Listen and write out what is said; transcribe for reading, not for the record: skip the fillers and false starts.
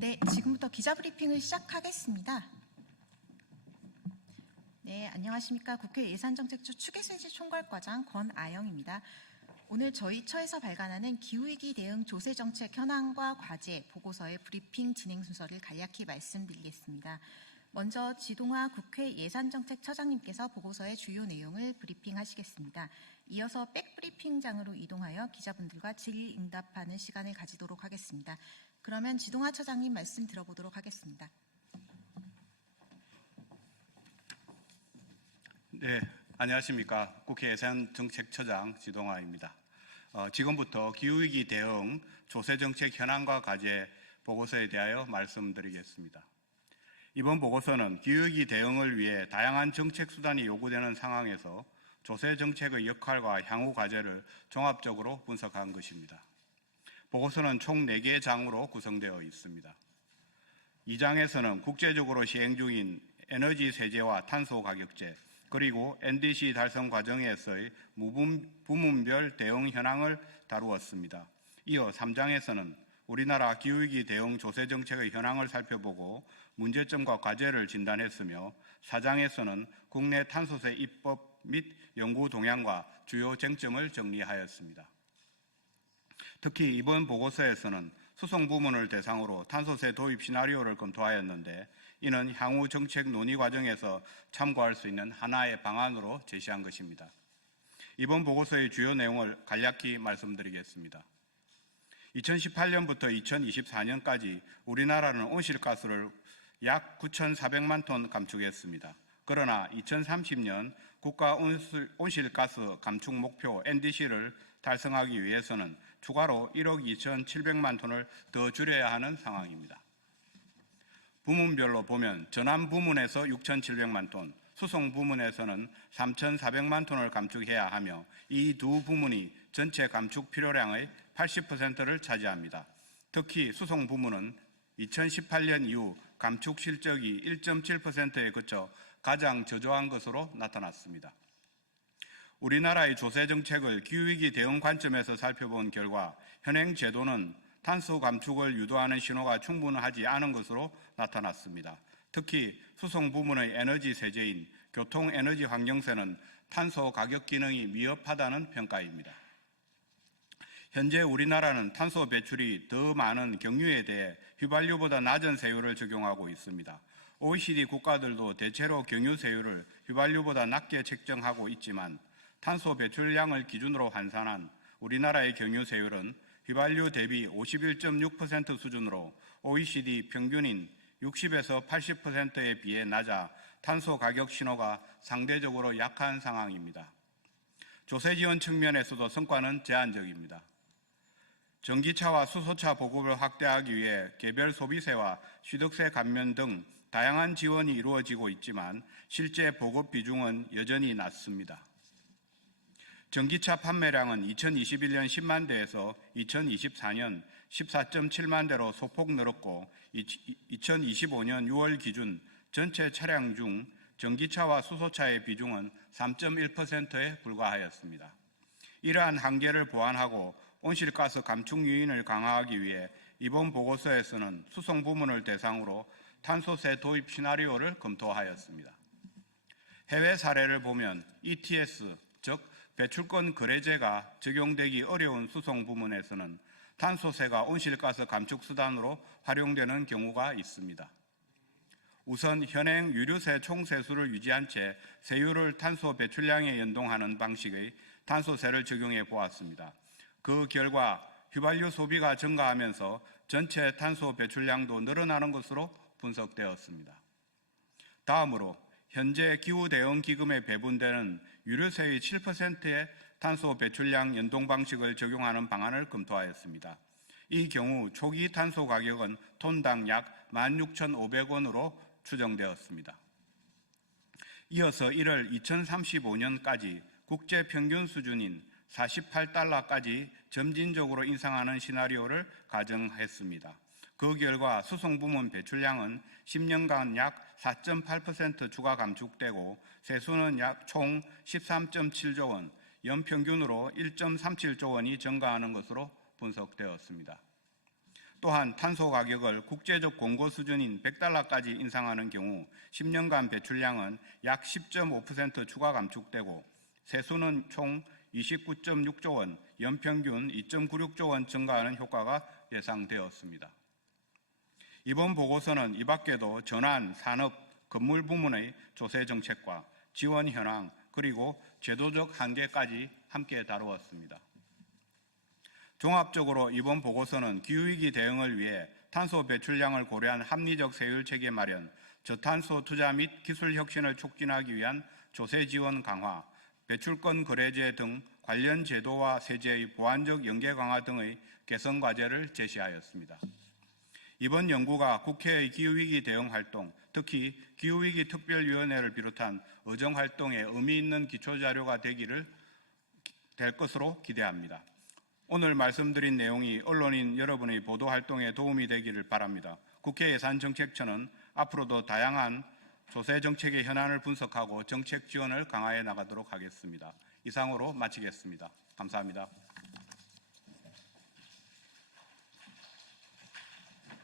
네, 지금부터 기자 브리핑을 시작하겠습니다. 네, 안녕하십니까. 국회 예산정책처 추계실실 총괄과장 권아영입니다. 오늘 저희 처에서 발간하는 기후위기 대응 조세정책 현황과 과제 보고서의 브리핑 진행 순서를 간략히 말씀드리겠습니다. 먼저 지동화 국회 예산정책처장님께서 보고서의 주요 내용을 브리핑하시겠습니다. 이어서 백브리핑장으로 이동하여 기자분들과 질의응답하는 시간을 가지도록 하겠습니다. 그러면 지동화 처장님 말씀 들어보도록 하겠습니다. 네, 안녕하십니까. 국회 예산정책처장 지동화입니다. 지금부터 기후위기 대응 조세정책 현황과 과제 보고서에 대하여 말씀드리겠습니다. 이번 보고서는 기후위기 대응을 위해 다양한 정책 수단이 요구되는 상황에서 조세정책의 역할과 향후 과제를 종합적으로 분석한 것입니다. 보고서는 총 4개의 장으로 구성되어 있습니다. 2장에서는 국제적으로 시행 중인 에너지 세제와 탄소 가격제, 그리고 NDC 달성 과정에서의 부문별 대응 현황을 다루었습니다. 이어 3장에서는 우리나라 기후위기 대응 조세정책의 현황을 살펴보고 문제점과 과제를 진단했으며 4장에서는 국내 탄소세 입법 및 연구 동향과 주요 쟁점을 정리하였습니다. 특히 이번 보고서에서는 수송 부문을 대상으로 탄소세 도입 시나리오를 검토하였는데 이는 향후 정책 논의 과정에서 참고할 수 있는 하나의 방안으로 제시한 것입니다. 이번 보고서의 주요 내용을 간략히 말씀드리겠습니다. 2018년부터 2024년까지 우리나라는 온실가스를 약 9,400만 톤 감축했습니다. 그러나 2030년 국가 온실가스 감축 목표 NDC를 달성하기 위해서는 추가로 1억 2,700만 톤을 더 줄여야 하는 상황입니다. 부문별로 보면 전환 부문에서 6,700만 톤, 수송 부문에서는 3,400만 톤을 감축해야 하며 이 두 부문이 전체 감축 필요량의 80%를 차지합니다. 특히 수송 부문은 2018년 이후 감축 실적이 1.7%에 그쳐 가장 저조한 것으로 나타났습니다. 우리나라의 조세 정책을 기후위기 대응 관점에서 살펴본 결과 현행 제도는 탄소 감축을 유도하는 신호가 충분하지 않은 것으로 나타났습니다. 특히 수송 부문의 에너지 세제인 교통에너지 환경세는 탄소 가격 기능이 미흡하다는 평가입니다. 현재 우리나라는 탄소 배출이 더 많은 경유에 대해 휘발유보다 낮은 세율을 적용하고 있습니다. OECD 국가들도 대체로 경유 세율을 휘발유보다 낮게 책정하고 있지만 탄소 배출량을 기준으로 환산한 우리나라의 경유 세율은 휘발유 대비 51.6% 수준으로 OECD 평균인 60에서 80%에 비해 낮아 탄소 가격 신호가 상대적으로 약한 상황입니다. 조세 지원 측면에서도 성과는 제한적입니다. 전기차와 수소차 보급을 확대하기 위해 개별 소비세와 취득세 감면 등 다양한 지원이 이루어지고 있지만 실제 보급 비중은 여전히 낮습니다. 전기차 판매량은 2021년 10만 대에서 2024년 14.7만 대로 소폭 늘었고 2025년 6월 기준 전체 차량 중 전기차와 수소차의 비중은 3.1%에 불과하였습니다. 이러한 한계를 보완하고 온실가스 감축 유인을 강화하기 위해 이번 보고서에서는 수송 부문을 대상으로 탄소세 도입 시나리오를 검토하였습니다. 해외 사례를 보면 ETS, 즉 배출권 거래제가 적용되기 어려운 수송 부문에서는 탄소세가 온실가스 감축 수단으로 활용되는 경우가 있습니다. 우선 현행 유류세 총세수를 유지한 채 세율을 탄소 배출량에 연동하는 방식의 탄소세를 적용해 보았습니다. 그 결과 휘발유 소비가 증가하면서 전체 탄소 배출량도 늘어나는 것으로 분석되었습니다. 다음으로 현재 기후대응기금에 배분되는 유류세의 7%의 탄소 배출량 연동 방식을 적용하는 방안을 검토하였습니다. 이 경우 초기 탄소 가격은 톤당 약 16,500원으로 추정되었습니다. 이어서 이를 2035년까지 국제 평균 수준인 48달러까지 점진적으로 인상하는 시나리오를 가정했습니다. 그 결과 수송 부문 배출량은 10년간 약 4.8% 추가 감축되고 세수는 약 총 13.7조 원, 연평균으로 1.37조 원이 증가하는 것으로 분석되었습니다. 또한 탄소 가격을 국제적 공고 수준인 $100까지 인상하는 경우 10년간 배출량은 약 10.5% 추가 감축되고 세수는 총 29.6조 원, 연평균 2.96조 원 증가하는 효과가 예상되었습니다. 이번 보고서는 이 밖에도 전환, 산업, 건물 부문의 조세 정책과 지원 현황 그리고 제도적 한계까지 함께 다루었습니다. 종합적으로 이번 보고서는 기후위기 대응을 위해 탄소 배출량을 고려한 합리적 세율 체계 마련, 저탄소 투자 및 기술 혁신을 촉진하기 위한 조세 지원 강화, 배출권 거래제 등 관련 제도와 세제의 보완적 연계 강화 등의 개선 과제를 제시하였습니다. 이번 연구가 국회의 기후위기 대응 활동, 특히 기후위기 특별위원회를 비롯한 의정활동에 의미 있는 기초자료가 될 것으로 기대합니다. 오늘 말씀드린 내용이 언론인 여러분의 보도활동에 도움이 되기를 바랍니다. 국회 예산정책처는 앞으로도 다양한 조세 정책의 현안을 분석하고 정책 지원을 강화해 나가도록 하겠습니다. 이상으로 마치겠습니다. 감사합니다.